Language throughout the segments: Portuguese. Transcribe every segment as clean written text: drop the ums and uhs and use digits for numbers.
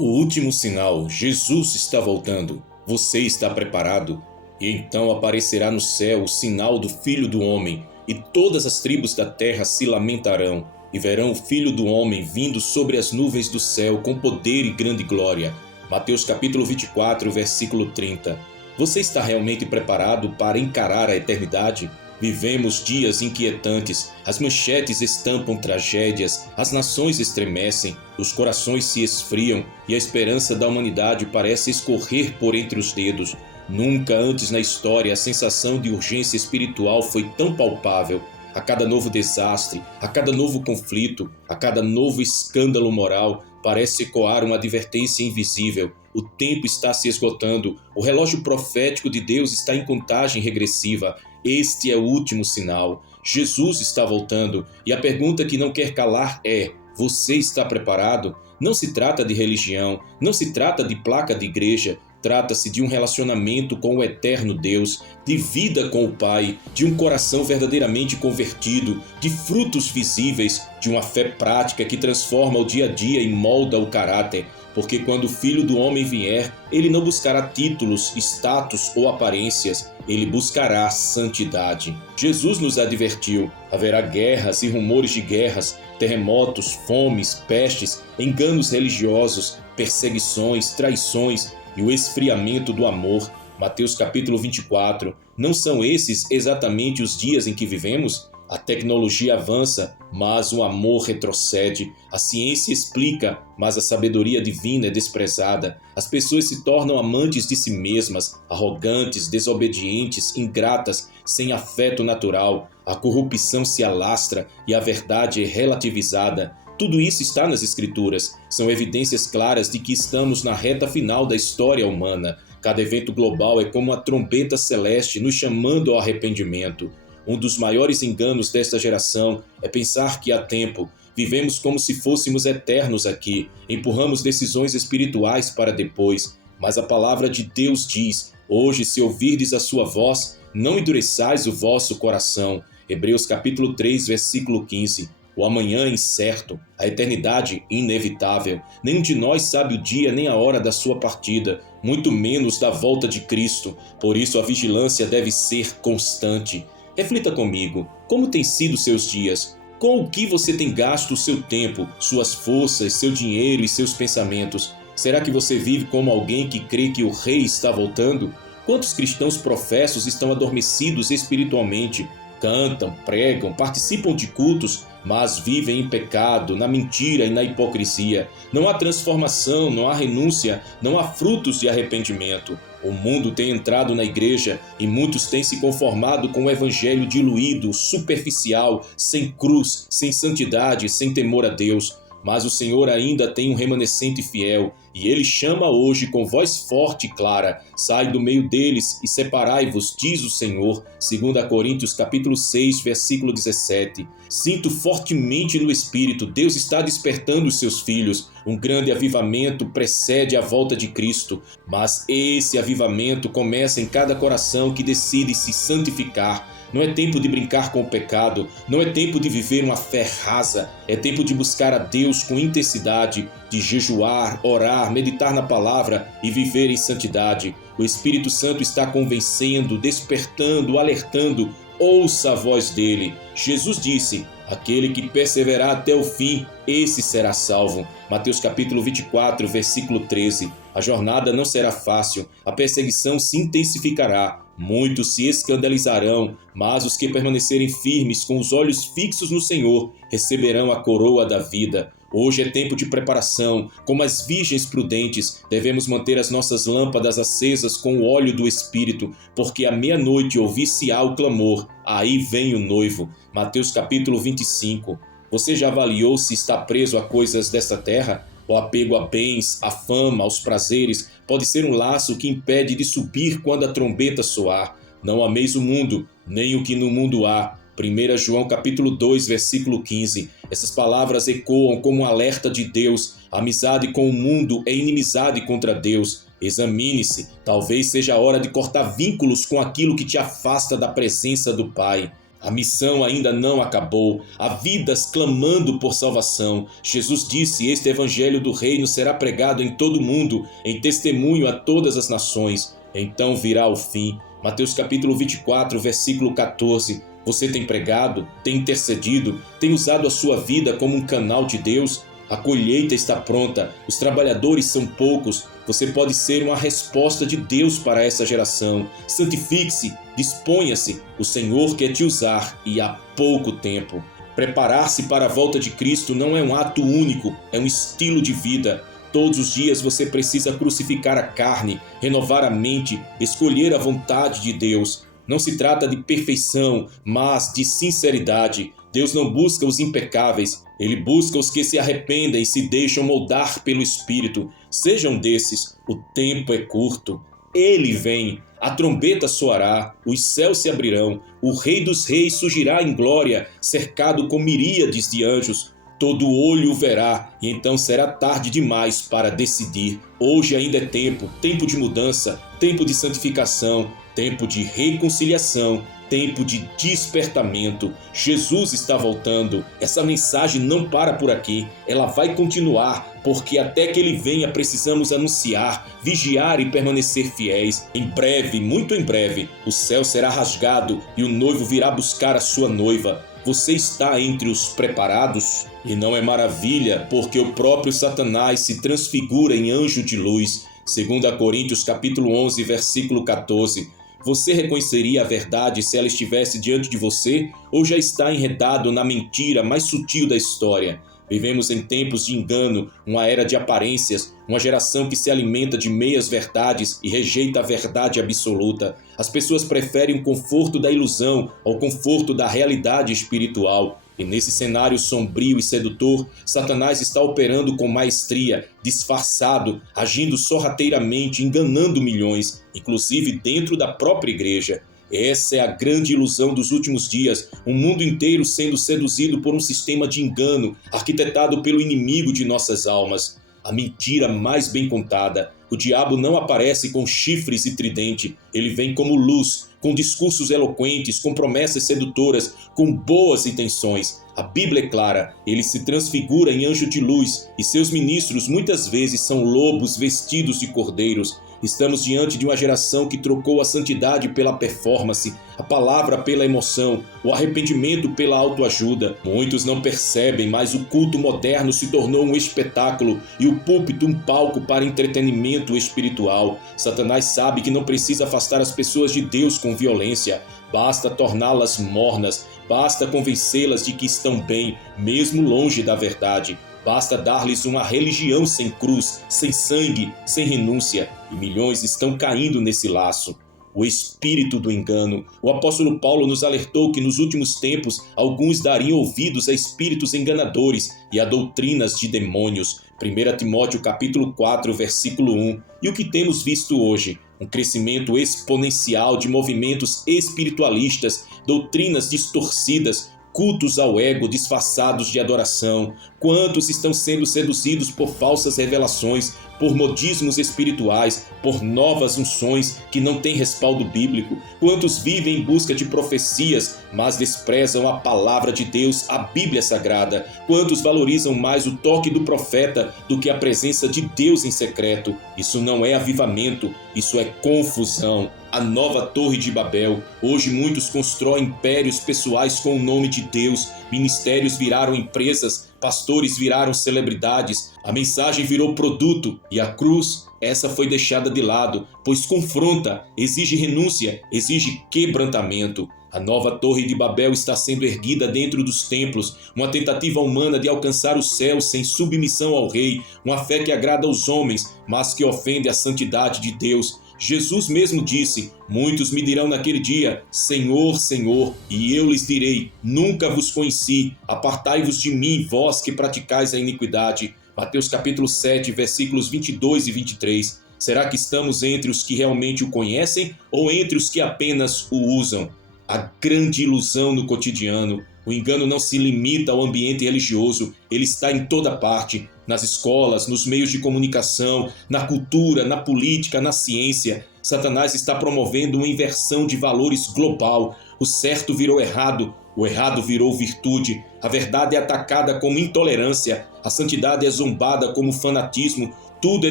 O último sinal, Jesus está voltando. Você está preparado? E então aparecerá no céu o sinal do Filho do Homem, e todas as tribos da terra se lamentarão, e verão o Filho do Homem vindo sobre as nuvens do céu com poder e grande glória. Mateus capítulo 24, versículo 30. Você está realmente preparado para encarar a eternidade? Vivemos dias inquietantes, as manchetes estampam tragédias, as nações estremecem, os corações se esfriam e a esperança da humanidade parece escorrer por entre os dedos. Nunca antes na história a sensação de urgência espiritual foi tão palpável. A cada novo desastre, a cada novo conflito, a cada novo escândalo moral, parece ecoar uma advertência invisível. O tempo está se esgotando, o relógio profético de Deus está em contagem regressiva. Este é o último sinal. Jesus está voltando, e a pergunta que não quer calar é: você está preparado? Não se trata de religião, não se trata de placa de igreja, trata-se de um relacionamento com o eterno Deus, de vida com o Pai, de um coração verdadeiramente convertido, de frutos visíveis, de uma fé prática que transforma o dia a dia e molda o caráter. Porque quando o Filho do Homem vier, ele não buscará títulos, status ou aparências, ele buscará santidade. Jesus nos advertiu: haverá guerras e rumores de guerras, terremotos, fomes, pestes, enganos religiosos, perseguições, traições e o esfriamento do amor. Mateus capítulo 24. Não são esses exatamente os dias em que vivemos? A tecnologia avança, mas o amor retrocede. A ciência explica, mas a sabedoria divina é desprezada. As pessoas se tornam amantes de si mesmas, arrogantes, desobedientes, ingratas, sem afeto natural. A corrupção se alastra e a verdade é relativizada. Tudo isso está nas Escrituras. São evidências claras de que estamos na reta final da história humana. Cada evento global é como uma trombeta celeste nos chamando ao arrependimento. Um dos maiores enganos desta geração é pensar que há tempo. Vivemos como se fôssemos eternos aqui. Empurramos decisões espirituais para depois. Mas a palavra de Deus diz: hoje, se ouvirdes a sua voz, não endureçais o vosso coração. Hebreus capítulo 3, versículo 15. O amanhã é incerto, a eternidade inevitável. Nenhum de nós sabe o dia nem a hora da sua partida, muito menos da volta de Cristo. Por isso a vigilância deve ser constante. Reflita comigo, como têm sido seus dias? Com o que você tem gasto o seu tempo, suas forças, seu dinheiro e seus pensamentos? Será que você vive como alguém que crê que o rei está voltando? Quantos cristãos professos estão adormecidos espiritualmente? Cantam, pregam, participam de cultos, mas vivem em pecado, na mentira e na hipocrisia. Não há transformação, não há renúncia, não há frutos de arrependimento. O mundo tem entrado na igreja e muitos têm se conformado com o evangelho diluído, superficial, sem cruz, sem santidade, sem temor a Deus. Mas o Senhor ainda tem um remanescente fiel, e Ele chama hoje com voz forte e clara: sai do meio deles e separai-vos, diz o Senhor, 2 Coríntios capítulo 6, versículo 17. Sinto fortemente no Espírito, Deus está despertando os seus filhos. Um grande avivamento precede a volta de Cristo, mas esse avivamento começa em cada coração que decide se santificar. Não é tempo de brincar com o pecado, não é tempo de viver uma fé rasa, é tempo de buscar a Deus com intensidade, de jejuar, orar, meditar na palavra e viver em santidade. O Espírito Santo está convencendo, despertando, alertando. Ouça a voz dele. Jesus disse: aquele que perseverar até o fim, esse será salvo. Mateus capítulo 24, versículo 13. A jornada não será fácil, a perseguição se intensificará. Muitos se escandalizarão, mas os que permanecerem firmes com os olhos fixos no Senhor receberão a coroa da vida. Hoje é tempo de preparação. Como as virgens prudentes, devemos manter as nossas lâmpadas acesas com o óleo do Espírito, porque à meia-noite ouvir-se-á o clamor: aí vem o noivo. Mateus capítulo 25. Você já avaliou se está preso a coisas desta terra? O apego a bens, à fama, aos prazeres pode ser um laço que impede de subir quando a trombeta soar. Não ameis o mundo, nem o que no mundo há. 1 João capítulo 2, versículo 15. Essas palavras ecoam como um alerta de Deus. A amizade com o mundo é inimizade contra Deus. Examine-se, talvez seja a hora de cortar vínculos com aquilo que te afasta da presença do Pai. A missão ainda não acabou, há vidas clamando por salvação. Jesus disse: este evangelho do reino será pregado em todo o mundo, em testemunho a todas as nações. Então virá o fim. Mateus capítulo 24, versículo 14. Você tem pregado, tem intercedido, tem usado a sua vida como um canal de Deus? A colheita está pronta, os trabalhadores são poucos. Você pode ser uma resposta de Deus para essa geração. Santifique-se, disponha-se. O Senhor quer te usar e há pouco tempo. Preparar-se para a volta de Cristo não é um ato único, é um estilo de vida. Todos os dias você precisa crucificar a carne, renovar a mente, escolher a vontade de Deus. Não se trata de perfeição, mas de sinceridade. Deus não busca os impecáveis, Ele busca os que se arrependem e se deixam moldar pelo Espírito. Sejam desses, o tempo é curto. Ele vem, a trombeta soará, os céus se abrirão, o Rei dos Reis surgirá em glória, cercado com miríades de anjos. Todo olho o verá, e então será tarde demais para decidir. Hoje ainda é tempo, tempo de mudança, tempo de santificação, tempo de reconciliação, tempo de despertamento. Jesus está voltando. Essa mensagem não para por aqui, ela vai continuar, porque até que Ele venha precisamos anunciar, vigiar e permanecer fiéis. Em breve, muito em breve, o céu será rasgado e o noivo virá buscar a sua noiva. Você está entre os preparados? E não é maravilha, porque o próprio Satanás se transfigura em anjo de luz. 2 Coríntios capítulo 11, versículo 14. Você reconheceria a verdade se ela estivesse diante de você ou já está enredado na mentira mais sutil da história? Vivemos em tempos de engano, uma era de aparências, uma geração que se alimenta de meias verdades e rejeita a verdade absoluta. As pessoas preferem o conforto da ilusão ao conforto da realidade espiritual. E nesse cenário sombrio e sedutor, Satanás está operando com maestria, disfarçado, agindo sorrateiramente, enganando milhões, inclusive dentro da própria igreja. Essa é a grande ilusão dos últimos dias, o mundo inteiro sendo seduzido por um sistema de engano, arquitetado pelo inimigo de nossas almas. A mentira mais bem contada. O diabo não aparece com chifres e tridente, ele vem como luz, com discursos eloquentes, com promessas sedutoras, com boas intenções. A Bíblia é clara, ele se transfigura em anjo de luz e seus ministros muitas vezes são lobos vestidos de cordeiros. Estamos diante de uma geração que trocou a santidade pela performance, a palavra pela emoção, o arrependimento pela autoajuda. Muitos não percebem, mas o culto moderno se tornou um espetáculo e o púlpito um palco para entretenimento espiritual. Satanás sabe que não precisa afastar as pessoas de Deus com violência. Basta torná-las mornas, basta convencê-las de que estão bem, mesmo longe da verdade. Basta dar-lhes uma religião sem cruz, sem sangue, sem renúncia. E milhões estão caindo nesse laço. O espírito do engano. O apóstolo Paulo nos alertou que nos últimos tempos alguns dariam ouvidos a espíritos enganadores e a doutrinas de demônios. 1 Timóteo capítulo 4, versículo 1. E o que temos visto hoje? Um crescimento exponencial de movimentos espiritualistas, doutrinas distorcidas, cultos ao ego disfarçados de adoração. Quantos estão sendo seduzidos por falsas revelações, por modismos espirituais, por novas unções que não têm respaldo bíblico? Quantos vivem em busca de profecias, mas desprezam a palavra de Deus, a Bíblia Sagrada? Quantos valorizam mais o toque do profeta do que a presença de Deus em secreto? Isso não é avivamento, isso é confusão. A nova Torre de Babel. Hoje muitos constroem impérios pessoais com o nome de Deus, ministérios viraram empresas, pastores viraram celebridades, a mensagem virou produto e a cruz, essa foi deixada de lado, pois confronta, exige renúncia, exige quebrantamento. A nova Torre de Babel está sendo erguida dentro dos templos, uma tentativa humana de alcançar o céu sem submissão ao rei, uma fé que agrada aos homens, mas que ofende a santidade de Deus. Jesus mesmo disse: muitos me dirão naquele dia, Senhor, Senhor, e eu lhes direi, nunca vos conheci, apartai-vos de mim, vós que praticais a iniquidade. Mateus capítulo 7, versículos 22 e 23. Será que estamos entre os que realmente o conhecem ou entre os que apenas o usam? A grande ilusão no cotidiano. O engano não se limita ao ambiente religioso, ele está em toda parte. nas escolas, nos meios de comunicação, na cultura, na política, na ciência. Satanás está promovendo uma inversão de valores global. O certo virou errado, o errado virou virtude. A verdade é atacada como intolerância, a santidade é zombada como fanatismo. Tudo é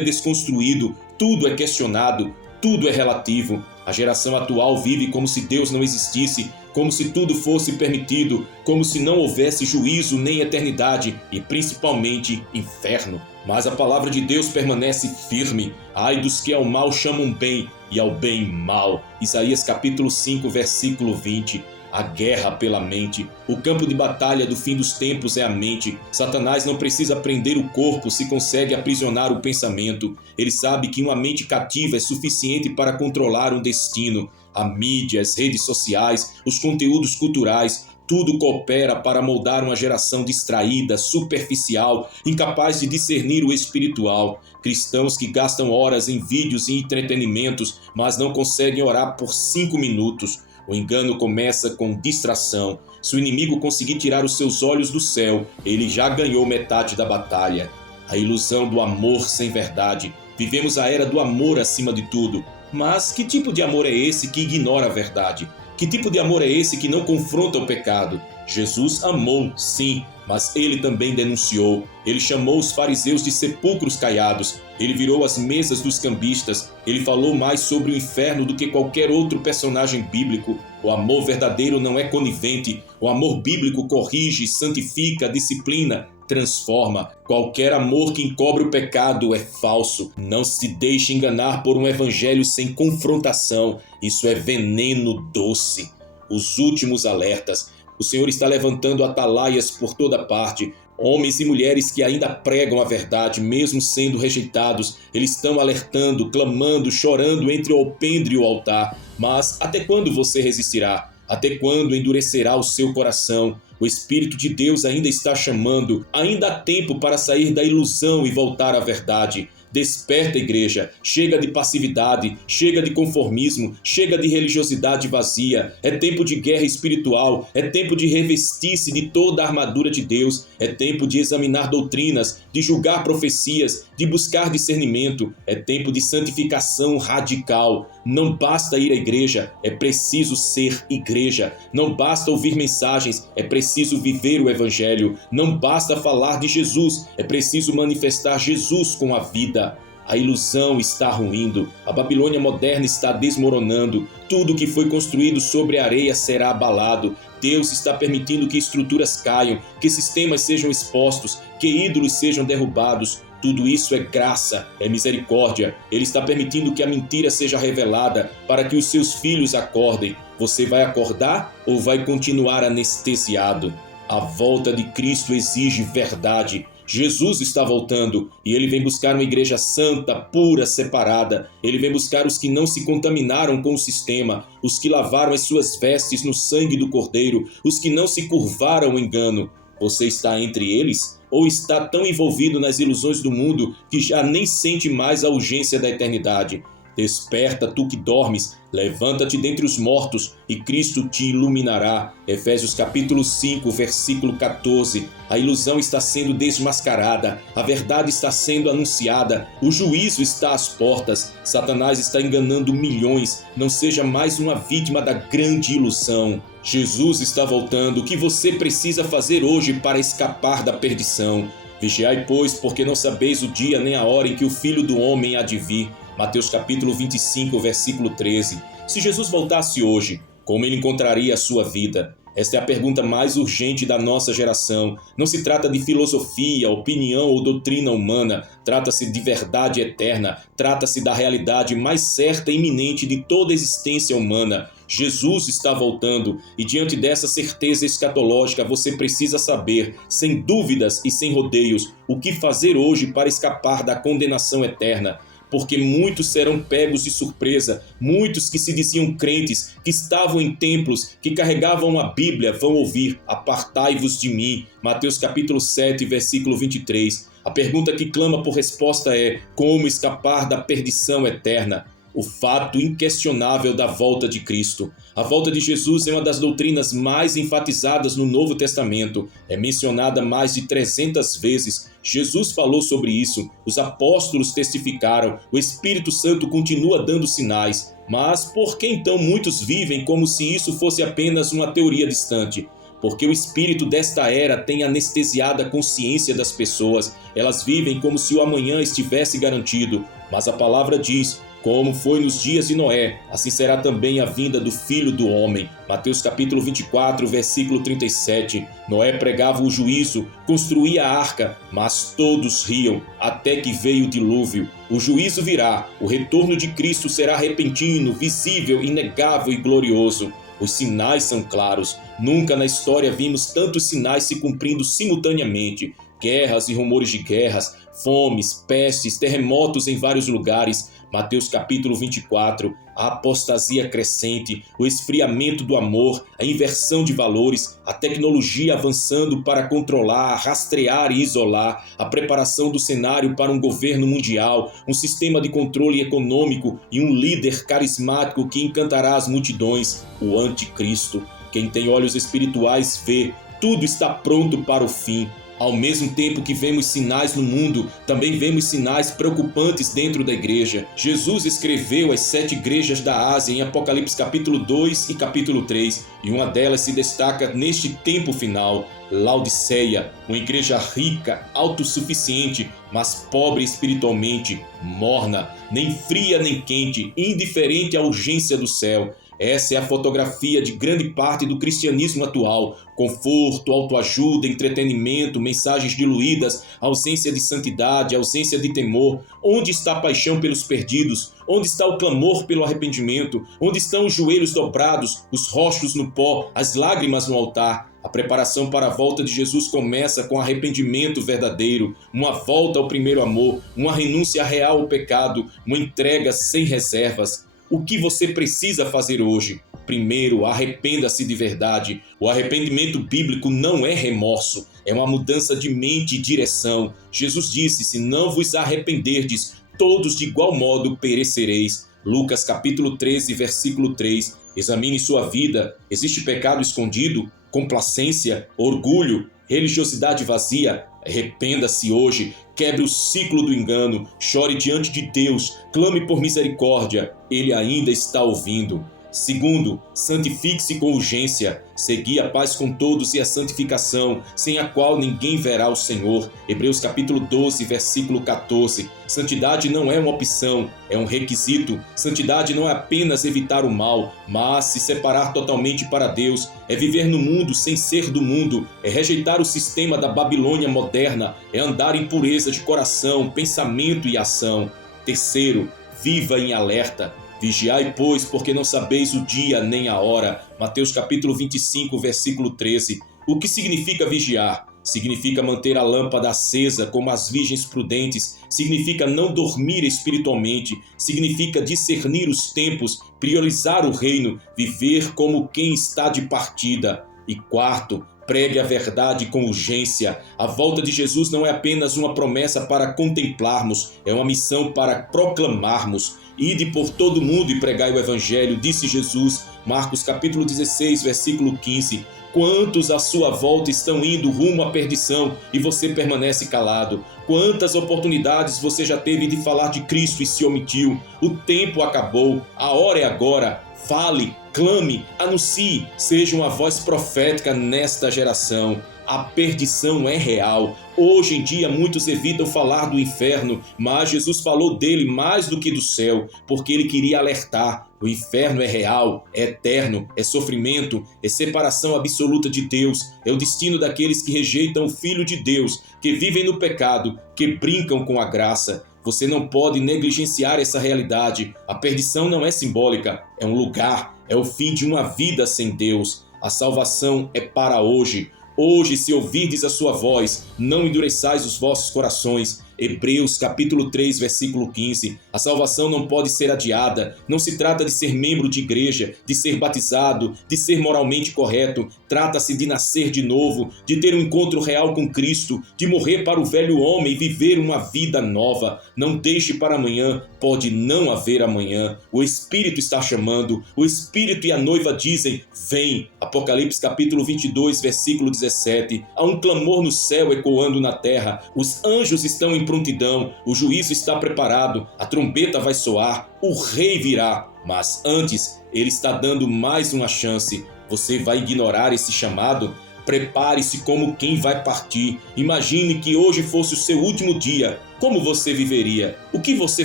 desconstruído, tudo é questionado, tudo é relativo. A geração atual vive como se Deus não existisse, como se tudo fosse permitido, como se não houvesse juízo nem eternidade e principalmente inferno. Mas a palavra de Deus permanece firme. Ai dos que ao mal chamam bem e ao bem mal. Isaías capítulo 5, versículo 20. A guerra pela mente. O campo de batalha do fim dos tempos é a mente. Satanás não precisa prender o corpo se consegue aprisionar o pensamento. Ele sabe que uma mente cativa é suficiente para controlar um destino. A mídia, as redes sociais, os conteúdos culturais, tudo coopera para moldar uma geração distraída, superficial, incapaz de discernir o espiritual. Cristãos que gastam horas em vídeos e entretenimentos, mas não conseguem orar por 5 minutos. O engano começa com distração. Se o inimigo conseguir tirar os seus olhos do céu, ele já ganhou metade da batalha. A ilusão do amor sem verdade. Vivemos a era do amor acima de tudo. Mas que tipo de amor é esse que ignora a verdade? Que tipo de amor é esse que não confronta o pecado? Jesus amou, sim, mas ele também denunciou. Ele chamou os fariseus de sepulcros caiados. Ele virou as mesas dos cambistas. Ele falou mais sobre o inferno do que qualquer outro personagem bíblico. O amor verdadeiro não é conivente. O amor bíblico corrige, santifica, disciplina, transforma. Qualquer amor que encobre o pecado é falso. Não se deixe enganar por um evangelho sem confrontação. Isso é veneno doce. Os últimos alertas. O Senhor está levantando atalaias por toda parte. Homens e mulheres que ainda pregam a verdade, mesmo sendo rejeitados. Eles estão alertando, clamando, chorando entre o alpendre e o altar. Mas até quando você resistirá? Até quando endurecerá o seu coração? O Espírito de Deus ainda está chamando. Ainda há tempo para sair da ilusão e voltar à verdade. Desperta, igreja. Chega de passividade, chega de conformismo, chega de religiosidade vazia. É tempo de guerra espiritual, é tempo de revestir-se de toda a armadura de Deus, é tempo de examinar doutrinas, de julgar profecias, de buscar discernimento, é tempo de santificação radical. Não basta ir à igreja, é preciso ser igreja. Não basta ouvir mensagens, é preciso viver o evangelho. Não basta falar de Jesus, é preciso manifestar Jesus com a vida. A ilusão está ruindo, a Babilônia moderna está desmoronando, tudo que foi construído sobre a areia será abalado. Deus está permitindo que estruturas caiam, que sistemas sejam expostos, que ídolos sejam derrubados. Tudo isso é graça, é misericórdia. Ele está permitindo que a mentira seja revelada para que os seus filhos acordem. Você vai acordar ou vai continuar anestesiado? A volta de Cristo exige verdade. Jesus está voltando e ele vem buscar uma igreja santa, pura, separada. Ele vem buscar os que não se contaminaram com o sistema, os que lavaram as suas vestes no sangue do Cordeiro, os que não se curvaram ao engano. Você está entre eles? Ou está tão envolvido nas ilusões do mundo que já nem sente mais a urgência da eternidade? Desperta, tu que dormes, levanta-te dentre os mortos e Cristo te iluminará. Efésios capítulo 5, versículo 14. A ilusão está sendo desmascarada, a verdade está sendo anunciada, o juízo está às portas, Satanás está enganando milhões. Não seja mais uma vítima da grande ilusão. Jesus está voltando. O que você precisa fazer hoje para escapar da perdição? Vigiai, pois, porque não sabeis o dia nem a hora em que o Filho do Homem há de vir. Mateus capítulo 25, versículo 13. Se Jesus voltasse hoje, como ele encontraria a sua vida? Esta é a pergunta mais urgente da nossa geração. Não se trata de filosofia, opinião ou doutrina humana. Trata-se de verdade eterna. Trata-se da realidade mais certa e iminente de toda a existência humana. Jesus está voltando e diante dessa certeza escatológica você precisa saber, sem dúvidas e sem rodeios, o que fazer hoje para escapar da condenação eterna. Porque muitos serão pegos de surpresa, muitos que se diziam crentes, que estavam em templos, que carregavam a Bíblia, vão ouvir: apartai-vos de mim. Mateus capítulo 7, versículo 23. A pergunta que clama por resposta é: como escapar da perdição eterna? O fato inquestionável da volta de Cristo. A volta de Jesus é uma das doutrinas mais enfatizadas no Novo Testamento. É mencionada mais de 300 vezes. Jesus falou sobre isso, os apóstolos testificaram, o Espírito Santo continua dando sinais. Mas por que então muitos vivem como se isso fosse apenas uma teoria distante? Porque o espírito desta era tem anestesiado a consciência das pessoas. Elas vivem como se o amanhã estivesse garantido. Mas a palavra diz: como foi nos dias de Noé, assim será também a vinda do Filho do Homem. Mateus capítulo 24, versículo 37. Noé pregava o juízo, construía a arca, mas todos riam, até que veio o dilúvio. O juízo virá, o retorno de Cristo será repentino, visível, inegável e glorioso. Os sinais são claros. Nunca na história vimos tantos sinais se cumprindo simultaneamente. Guerras e rumores de guerras, fomes, pestes, terremotos em vários lugares. Mateus capítulo 24, a apostasia crescente, o esfriamento do amor, a inversão de valores, a tecnologia avançando para controlar, rastrear e isolar, a preparação do cenário para um governo mundial, um sistema de controle econômico e um líder carismático que encantará as multidões, o anticristo. Quem tem olhos espirituais vê, tudo está pronto para o fim. Ao mesmo tempo que vemos sinais no mundo, também vemos sinais preocupantes dentro da igreja. Jesus escreveu às 7 igrejas da Ásia em Apocalipse capítulo 2 e capítulo 3, e uma delas se destaca neste tempo final, Laodiceia, uma igreja rica, autossuficiente, mas pobre espiritualmente, morna, nem fria nem quente, indiferente à urgência do céu. Essa é a fotografia de grande parte do cristianismo atual. Conforto, autoajuda, entretenimento, mensagens diluídas, ausência de santidade, ausência de temor. Onde está a paixão pelos perdidos? Onde está o clamor pelo arrependimento? Onde estão os joelhos dobrados, os rostos no pó, as lágrimas no altar? A preparação para a volta de Jesus começa com arrependimento verdadeiro, uma volta ao primeiro amor, uma renúncia real ao pecado, uma entrega sem reservas. O que você precisa fazer hoje? Primeiro, arrependa-se de verdade. O arrependimento bíblico não é remorso, é uma mudança de mente e direção. Jesus disse: se não vos arrependerdes, todos de igual modo perecereis. Lucas capítulo 13, versículo 3. Examine sua vida. Existe pecado escondido? Complacência? Orgulho? Religiosidade vazia? Arrependa-se hoje, quebre o ciclo do engano, chore diante de Deus, clame por misericórdia, Ele ainda está ouvindo. Segundo, santifique-se com urgência, segui a paz com todos e a santificação, sem a qual ninguém verá o Senhor. Hebreus capítulo 12, versículo 14. Santidade não é uma opção, é um requisito. Santidade não é apenas evitar o mal, mas se separar totalmente para Deus. É viver no mundo sem ser do mundo, é rejeitar o sistema da Babilônia moderna, é andar em pureza de coração, pensamento e ação. Terceiro, viva em alerta. Vigiai, pois, porque não sabeis o dia nem a hora. Mateus capítulo 25, versículo 13. O que significa vigiar? Significa manter a lâmpada acesa como as virgens prudentes. Significa não dormir espiritualmente. Significa discernir os tempos, priorizar o reino, viver como quem está de partida. E quarto, pregue a verdade com urgência. A volta de Jesus não é apenas uma promessa para contemplarmos, é uma missão para proclamarmos. Ide por todo mundo e pregai o evangelho, disse Jesus, Marcos capítulo 16, versículo 15. Quantos à sua volta estão indo rumo à perdição e você permanece calado? Quantas oportunidades você já teve de falar de Cristo e se omitiu? O tempo acabou, a hora é agora. Fale, clame, anuncie, seja uma voz profética nesta geração. A perdição é real. Hoje em dia muitos evitam falar do inferno, mas Jesus falou dele mais do que do céu, porque ele queria alertar. O inferno é real, é eterno, é sofrimento, é separação absoluta de Deus, é o destino daqueles que rejeitam o Filho de Deus, que vivem no pecado, que brincam com a graça. Você não pode negligenciar essa realidade. A perdição não é simbólica, é um lugar, é o fim de uma vida sem Deus. A salvação é para hoje. Hoje, se ouvirdes a sua voz, não endureçais os vossos corações. Hebreus capítulo 3, versículo 15. A salvação não pode ser adiada. Não se trata de ser membro de igreja, de ser batizado, de ser moralmente correto. Trata-se de nascer de novo, de ter um encontro real com Cristo, de morrer para o velho homem e viver uma vida nova. Não deixe para amanhã, pode não haver amanhã. O Espírito está chamando, o Espírito e a noiva dizem, vem. Apocalipse capítulo 22, versículo 17. Há um clamor no céu ecoando na terra. Os anjos estão em prontidão, o juízo está preparado, a trombeta vai soar, o rei virá. Mas antes, ele está dando mais uma chance. Você vai ignorar esse chamado? Prepare-se como quem vai partir. Imagine que hoje fosse o seu último dia. Como você viveria? O que você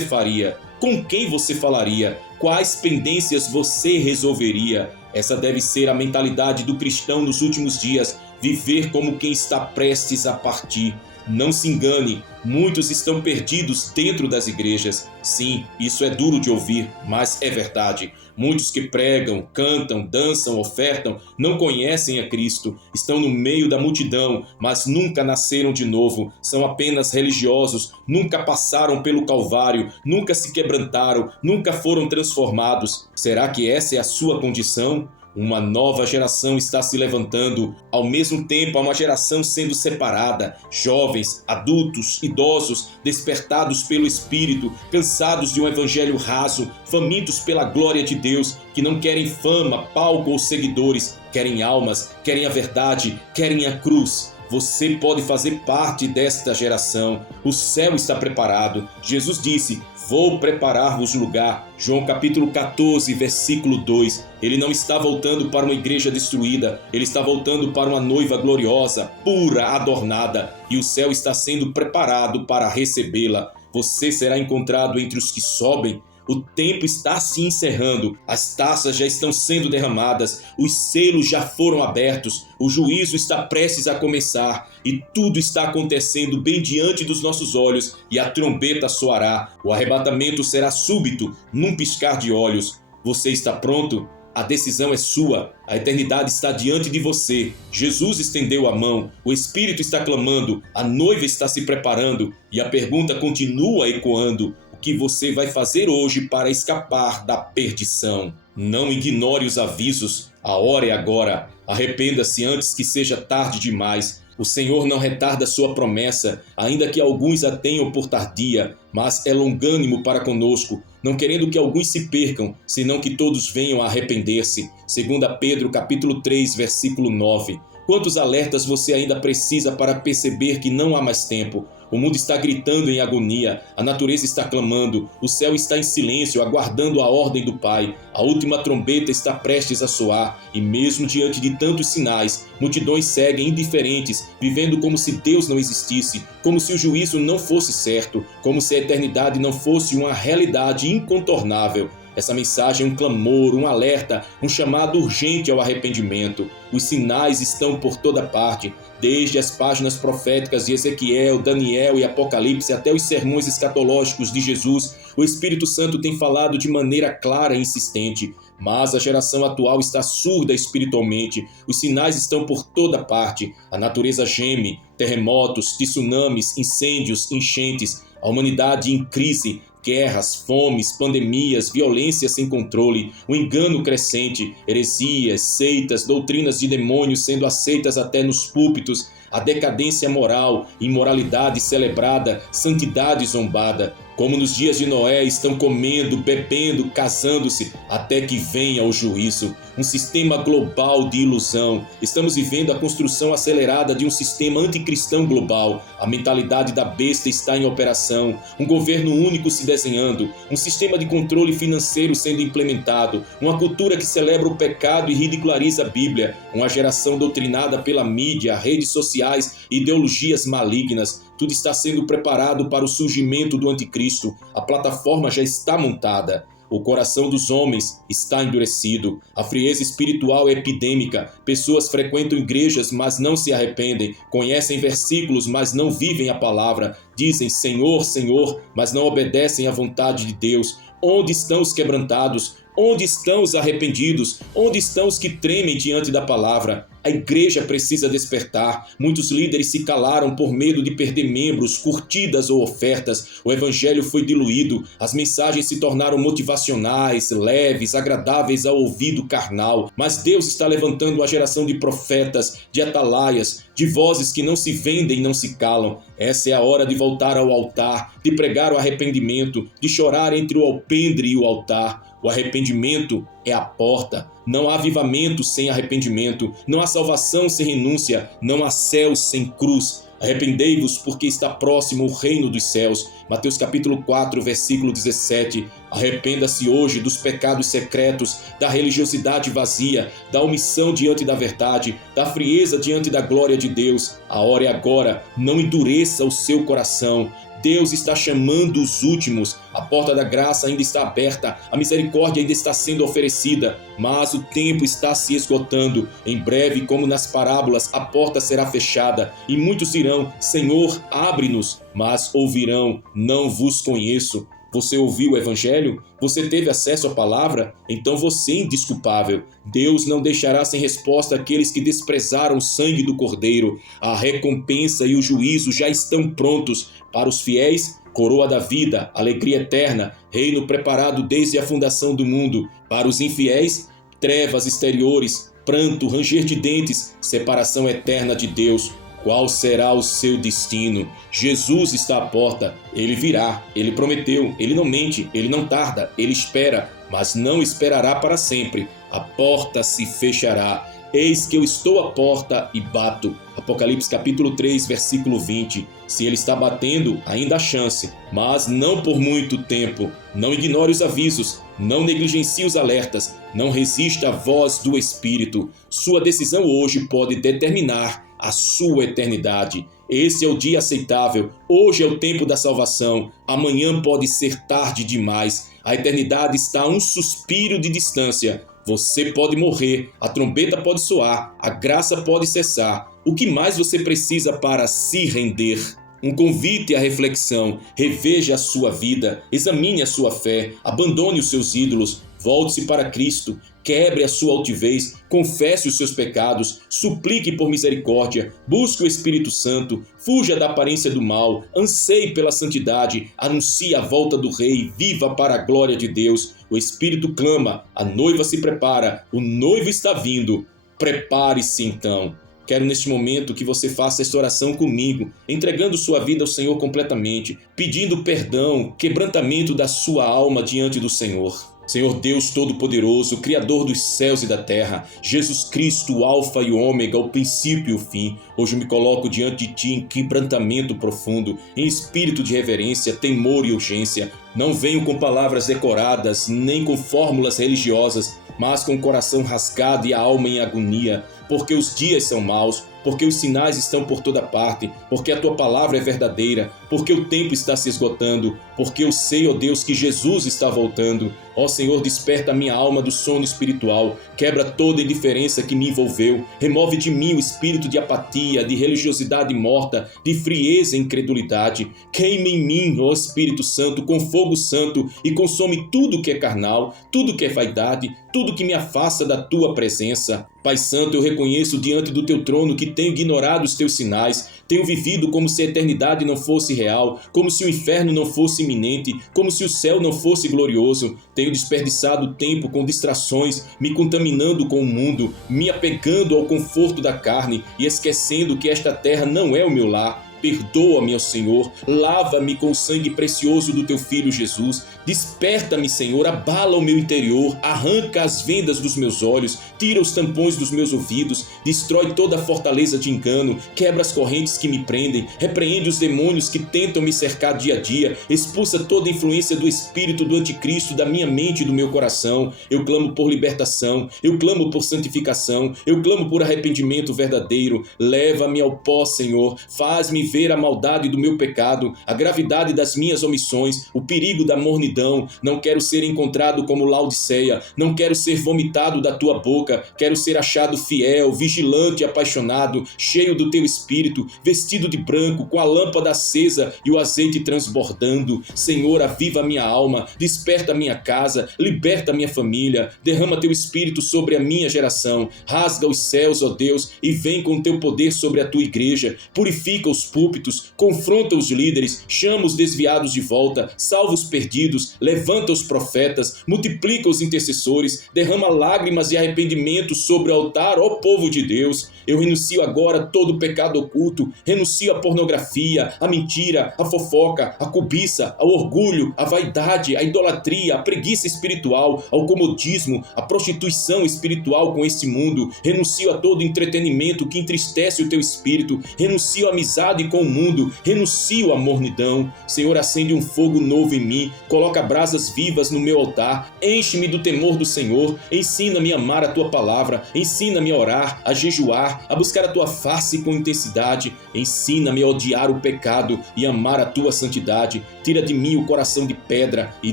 faria? Com quem você falaria? Quais pendências você resolveria? Essa deve ser a mentalidade do cristão nos últimos dias. Viver como quem está prestes a partir. Não se engane, muitos estão perdidos dentro das igrejas. Sim, isso é duro de ouvir, mas é verdade. Muitos que pregam, cantam, dançam, ofertam, não conhecem a Cristo, estão no meio da multidão, mas nunca nasceram de novo, são apenas religiosos, nunca passaram pelo Calvário, nunca se quebrantaram, nunca foram transformados. Será que essa é a sua condição? Uma nova geração está se levantando, ao mesmo tempo há uma geração sendo separada, jovens, adultos, idosos, despertados pelo Espírito, cansados de um evangelho raso, famintos pela glória de Deus, que não querem fama, palco ou seguidores, querem almas, querem a verdade, querem a cruz. Você pode fazer parte desta geração. O céu está preparado. Jesus disse, vou preparar-vos lugar. João capítulo 14, versículo 2. Ele não está voltando para uma igreja destruída. Ele está voltando para uma noiva gloriosa, pura, adornada. E o céu está sendo preparado para recebê-la. Você será encontrado entre os que sobem. O tempo está se encerrando, as taças já estão sendo derramadas, os selos já foram abertos, o juízo está prestes a começar e tudo está acontecendo bem diante dos nossos olhos e a trombeta soará. O arrebatamento será súbito, num piscar de olhos. Você está pronto? A decisão é sua, a eternidade está diante de você. Jesus estendeu a mão, o Espírito está clamando, a noiva está se preparando e a pergunta continua ecoando. O que você vai fazer hoje para escapar da perdição? Não ignore os avisos, a hora é agora. Arrependa-se antes que seja tarde demais. O Senhor não retarda sua promessa, ainda que alguns a tenham por tardia, mas é longânimo para conosco, não querendo que alguns se percam, senão que todos venham a arrepender-se. 2 Pedro capítulo 3, versículo 9. Quantos alertas você ainda precisa para perceber que não há mais tempo? O mundo está gritando em agonia, a natureza está clamando, o céu está em silêncio, aguardando a ordem do Pai. A última trombeta está prestes a soar, e mesmo diante de tantos sinais, multidões seguem indiferentes, vivendo como se Deus não existisse, como se o juízo não fosse certo, como se a eternidade não fosse uma realidade incontornável. Essa mensagem é um clamor, um alerta, um chamado urgente ao arrependimento. Os sinais estão por toda parte, desde as páginas proféticas de Ezequiel, Daniel e Apocalipse até os sermões escatológicos de Jesus. O Espírito Santo tem falado de maneira clara e insistente, mas a geração atual está surda espiritualmente. Os sinais estão por toda parte. A natureza geme, terremotos, tsunamis, incêndios, enchentes, a humanidade em crise, guerras, fomes, pandemias, violência sem controle, o engano crescente, heresias, seitas, doutrinas de demônios sendo aceitas até nos púlpitos, a decadência moral, imoralidade celebrada, santidade zombada. Como nos dias de Noé, estão comendo, bebendo, casando-se, até que venha o juízo. Um sistema global de ilusão. Estamos vivendo a construção acelerada de um sistema anticristão global. A mentalidade da besta está em operação. Um governo único se desenhando. Um sistema de controle financeiro sendo implementado. Uma cultura que celebra o pecado e ridiculariza a Bíblia. Uma geração doutrinada pela mídia, redes sociais e ideologias malignas. Tudo está sendo preparado para o surgimento do anticristo. A plataforma já está montada. O coração dos homens está endurecido. A frieza espiritual é epidêmica. Pessoas frequentam igrejas, mas não se arrependem. Conhecem versículos, mas não vivem a palavra. dizem Senhor, Senhor, mas não obedecem à vontade de Deus. Onde estão os quebrantados? Onde estão os arrependidos? Onde estão os que tremem diante da palavra? A igreja precisa despertar. Muitos líderes se calaram por medo de perder membros, curtidas ou ofertas. O evangelho foi diluído. As mensagens se tornaram motivacionais, leves, agradáveis ao ouvido carnal. Mas Deus está levantando uma geração de profetas, de atalaias, de vozes que não se vendem e não se calam. Essa é a hora de voltar ao altar, de pregar o arrependimento, de chorar entre o alpendre e o altar. O arrependimento é a porta. Não há avivamento sem arrependimento. Não há salvação sem renúncia. Não há céu sem cruz. Arrependei-vos, porque está próximo o reino dos céus. Mateus capítulo 4, versículo 17. Arrependa-se hoje dos pecados secretos, da religiosidade vazia, da omissão diante da verdade, da frieza diante da glória de Deus. A hora é agora. Não endureça o seu coração. Deus está chamando os últimos. A porta da graça ainda está aberta. A misericórdia ainda está sendo oferecida. Mas o tempo está se esgotando. Em breve, como nas parábolas, a porta será fechada. E muitos dirão, Senhor, abre-nos. Mas ouvirão, não vos conheço. Você ouviu o evangelho? Você teve acesso à palavra? Então você é indesculpável. Deus não deixará sem resposta aqueles que desprezaram o sangue do Cordeiro. A recompensa e o juízo já estão prontos. Para os fiéis, coroa da vida, alegria eterna, reino preparado desde a fundação do mundo. Para os infiéis, trevas exteriores, pranto, ranger de dentes, separação eterna de Deus. Qual será o seu destino? Jesus está à porta. Ele virá. Ele prometeu. Ele não mente. Ele não tarda. Ele espera, mas não esperará para sempre. A porta se fechará. Eis que eu estou à porta e bato. Apocalipse capítulo 3, versículo 20. Se ele está batendo, ainda há chance, mas não por muito tempo. Não ignore os avisos, não negligencie os alertas, não resista à voz do Espírito. Sua decisão hoje pode determinar a sua eternidade. Esse é o dia aceitável. Hoje é o tempo da salvação. Amanhã pode ser tarde demais. A eternidade está a um suspiro de distância. Você pode morrer, a trombeta pode soar, a graça pode cessar. O que mais você precisa para se render? Um convite à reflexão. Reveja a sua vida, examine a sua fé, abandone os seus ídolos, volte-se para Cristo, quebre a sua altivez, confesse os seus pecados, suplique por misericórdia, busque o Espírito Santo, fuja da aparência do mal, anseie pela santidade, anuncie a volta do Rei, viva para a glória de Deus. O Espírito clama, a noiva se prepara, o noivo está vindo. Prepare-se então. Quero neste momento que você faça esta oração comigo, entregando sua vida ao Senhor completamente, pedindo perdão, quebrantamento da sua alma diante do Senhor. Senhor Deus Todo-Poderoso, Criador dos céus e da terra, Jesus Cristo, o Alfa e o Ômega, o princípio e o fim, hoje eu me coloco diante de Ti em quebrantamento profundo, em espírito de reverência, temor e urgência. Não venho com palavras decoradas, nem com fórmulas religiosas, mas com o coração rasgado e a alma em agonia, porque os dias são maus, porque os sinais estão por toda parte, porque a Tua palavra é verdadeira, porque o tempo está se esgotando, porque eu sei, ó Deus, que Jesus está voltando. Ó Senhor, desperta a minha alma do sono espiritual, quebra toda a indiferença que me envolveu, remove de mim o espírito de apatia, de religiosidade morta, de frieza e incredulidade. Queima em mim, ó Espírito Santo, com fogo santo e consome tudo que é carnal, tudo que é vaidade, tudo que me afasta da Tua presença. Pai Santo, eu reconheço diante do Teu trono que tenho ignorado os Teus sinais, tenho vivido como se a eternidade não fosse real, como se o inferno não fosse iminente, como se o céu não fosse glorioso. Tenho desperdiçado tempo com distrações, me contaminando com o mundo, me apegando ao conforto da carne e esquecendo que esta terra não é o meu lar. Perdoa-me, ó Senhor, lava-me com o sangue precioso do Teu Filho Jesus, desperta-me, Senhor, abala o meu interior, arranca as vendas dos meus olhos, tira os tampões dos meus ouvidos, destrói toda a fortaleza de engano, quebra as correntes que me prendem, repreende os demônios que tentam me cercar dia a dia, expulsa toda a influência do espírito do anticristo da minha mente e do meu coração. Eu clamo por libertação, eu clamo por santificação, eu clamo por arrependimento verdadeiro. Leva-me ao pó, Senhor, faz-me ver a maldade do meu pecado, a gravidade das minhas omissões, o perigo da mornidão. Não quero ser encontrado como Laodiceia, não quero ser vomitado da tua boca, quero ser achado fiel, vigilante e apaixonado, cheio do teu espírito, vestido de branco, com a lâmpada acesa e o azeite transbordando. Senhor, aviva a minha alma, desperta a minha casa, liberta a minha família, derrama teu espírito sobre a minha geração, rasga os céus, ó Deus, e vem com teu poder sobre a tua igreja, purifica os púlpitos, confronta os líderes, chama os desviados de volta, salva os perdidos, levanta os profetas, multiplica os intercessores, derrama lágrimas e arrependimento sobre o altar, ó povo de Deus. Eu renuncio agora a todo pecado oculto, renuncio à pornografia, à mentira, à fofoca, à cobiça, ao orgulho, à vaidade, à idolatria, à preguiça espiritual, ao comodismo, à prostituição espiritual com este mundo. Renuncio a todo entretenimento que entristece o teu espírito, renuncio à amizade com o mundo, renuncio à mornidão. Senhor, acende um fogo novo em mim, coloca brasas vivas no meu altar, enche-me do temor do Senhor, ensina-me a amar a tua palavra, ensina-me a orar, a jejuar, a buscar a tua face com intensidade, ensina-me a odiar o pecado e amar a tua santidade. Tira de mim o coração de pedra e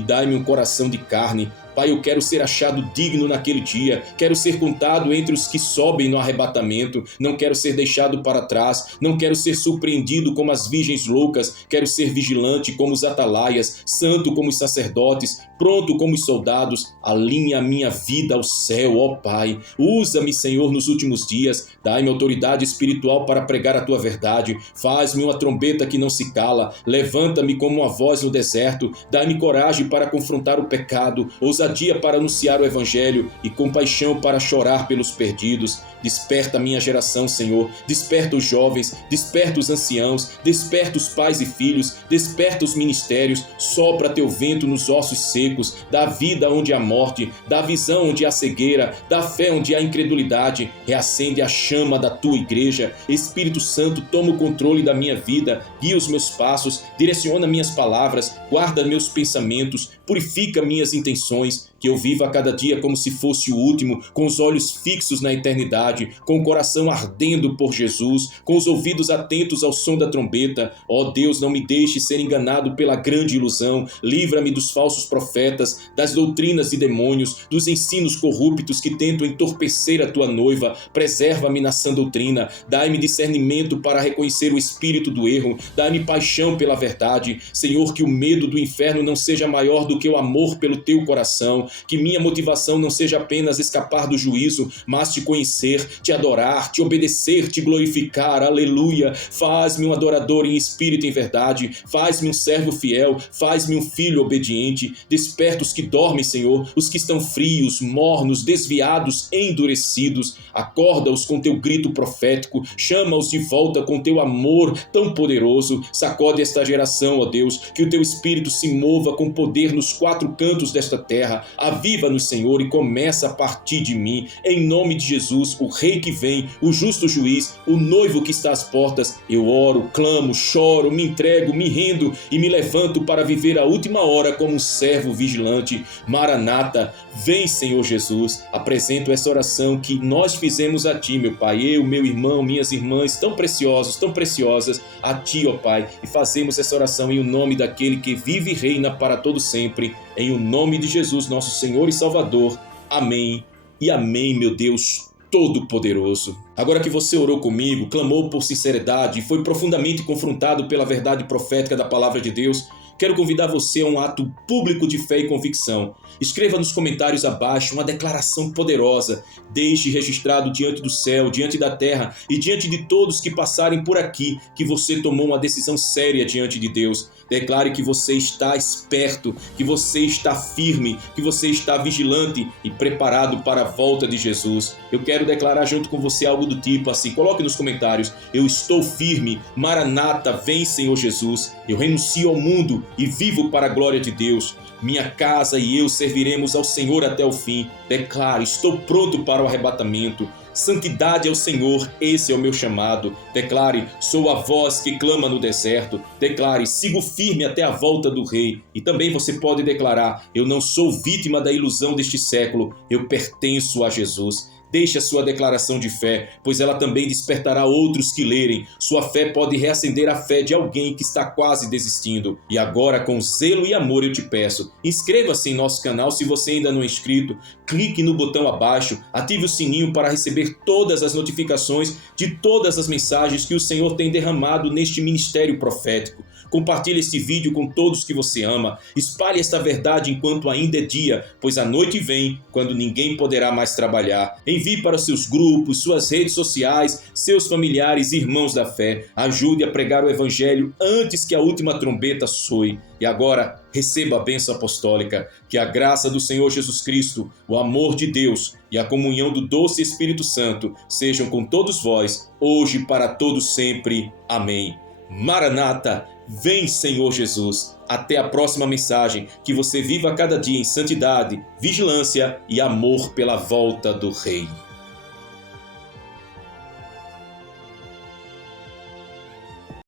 dai-me um coração de carne. Pai, eu quero ser achado digno naquele dia, quero ser contado entre os que sobem no arrebatamento, não quero ser deixado para trás, não quero ser surpreendido como as virgens loucas, quero ser vigilante como os atalaias, santo como os sacerdotes, pronto como os soldados. Alinha a minha vida ao céu, ó Pai. Usa-me, Senhor, nos últimos dias, dai-me autoridade espiritual para pregar a tua verdade, faz-me uma trombeta que não se cala, levanta-me como uma voz no deserto, dai-me coragem para confrontar o pecado, ousadia para anunciar o evangelho e compaixão para chorar pelos perdidos. Desperta a minha geração, Senhor, desperta os jovens, desperta os anciãos, desperta os pais e filhos, desperta os ministérios, sopra teu vento nos ossos secos, dá vida onde há morte, dá visão onde há cegueira, dá fé onde há incredulidade, reacende a chama da tua igreja. Espírito Santo, toma o controle da minha vida, guia os meus passos, direciona minhas palavras, guarda meus pensamentos, purifica minhas intenções, que eu viva a cada dia como se fosse o último, com os olhos fixos na eternidade, com o coração ardendo por Jesus, com os ouvidos atentos ao som da trombeta. Ó Deus, não me deixe ser enganado pela grande ilusão, livra-me dos falsos profetas, das doutrinas de demônios, dos ensinos corruptos que tentam entorpecer a tua noiva. Preserva-me na sã doutrina, dai-me discernimento para reconhecer o espírito do erro, dai-me paixão pela verdade. Senhor, que o medo do inferno não seja maior do que o amor pelo teu coração, que minha motivação não seja apenas escapar do juízo, mas te conhecer, te adorar, te obedecer, te glorificar. Aleluia! Faz-me um adorador em espírito e em verdade, faz-me um servo fiel, faz-me um filho obediente. Desperta os que dormem, Senhor, os que estão frios, mornos, desviados, endurecidos. Acorda-os com teu grito profético, chama-os de volta com teu amor tão poderoso. Sacode esta geração, ó Deus, que o teu espírito se mova com poder nos quatro cantos desta terra. Aviva-nos, Senhor, e começa a partir de mim, em nome de Jesus, o Rei que vem, o justo juiz, o noivo que está às portas. Eu oro, clamo, choro, me entrego, me rendo e me levanto para viver a última hora como um servo vigilante. Maranata, vem, Senhor Jesus. Apresento essa oração que nós fizemos a Ti, meu Pai, eu, meu irmão, minhas irmãs, tão preciosos, tão preciosas, a Ti, ó Pai, e fazemos essa oração em o nome daquele que vive e reina para todo sempre, em o nome de Jesus, nosso Senhor e Salvador. Amém e amém, meu Deus Todo-Poderoso. Agora que você orou comigo, clamou por sinceridade e foi profundamente confrontado pela verdade profética da Palavra de Deus, quero convidar você a um ato público de fé e convicção. Escreva nos comentários abaixo uma declaração poderosa. Deixe registrado diante do céu, diante da terra e diante de todos que passarem por aqui que você tomou uma decisão séria diante de Deus. Declare que você está esperto, que você está firme, que você está vigilante e preparado para a volta de Jesus. Eu quero declarar junto com você algo do tipo assim. Coloque nos comentários: eu estou firme, Maranata, vem Senhor Jesus. Eu renuncio ao mundo e vivo para a glória de Deus. Minha casa e eu serviremos ao Senhor até o fim. Declare: estou pronto para o arrebatamento. Santidade é o Senhor, esse é o meu chamado. Declare: sou a voz que clama no deserto. Declare: sigo firme até a volta do Rei. E também você pode declarar: eu não sou vítima da ilusão deste século, eu pertenço a Jesus. Deixe a sua declaração de fé, pois ela também despertará outros que lerem. Sua fé pode reacender a fé de alguém que está quase desistindo. E agora, com zelo e amor, eu te peço, inscreva-se em nosso canal se você ainda não é inscrito, clique no botão abaixo, ative o sininho para receber todas as notificações de todas as mensagens que o Senhor tem derramado neste ministério profético. Compartilhe este vídeo com todos que você ama. Espalhe esta verdade enquanto ainda é dia, pois a noite vem quando ninguém poderá mais trabalhar. Envie para seus grupos, suas redes sociais, seus familiares e irmãos da fé. Ajude a pregar o evangelho antes que a última trombeta soe. E agora, receba a bênção apostólica. Que a graça do Senhor Jesus Cristo, o amor de Deus e a comunhão do doce Espírito Santo sejam com todos vós, hoje e para todos sempre. Amém. Maranata, vem Senhor Jesus. Até a próxima mensagem, que você viva cada dia em santidade, vigilância e amor pela volta do Rei.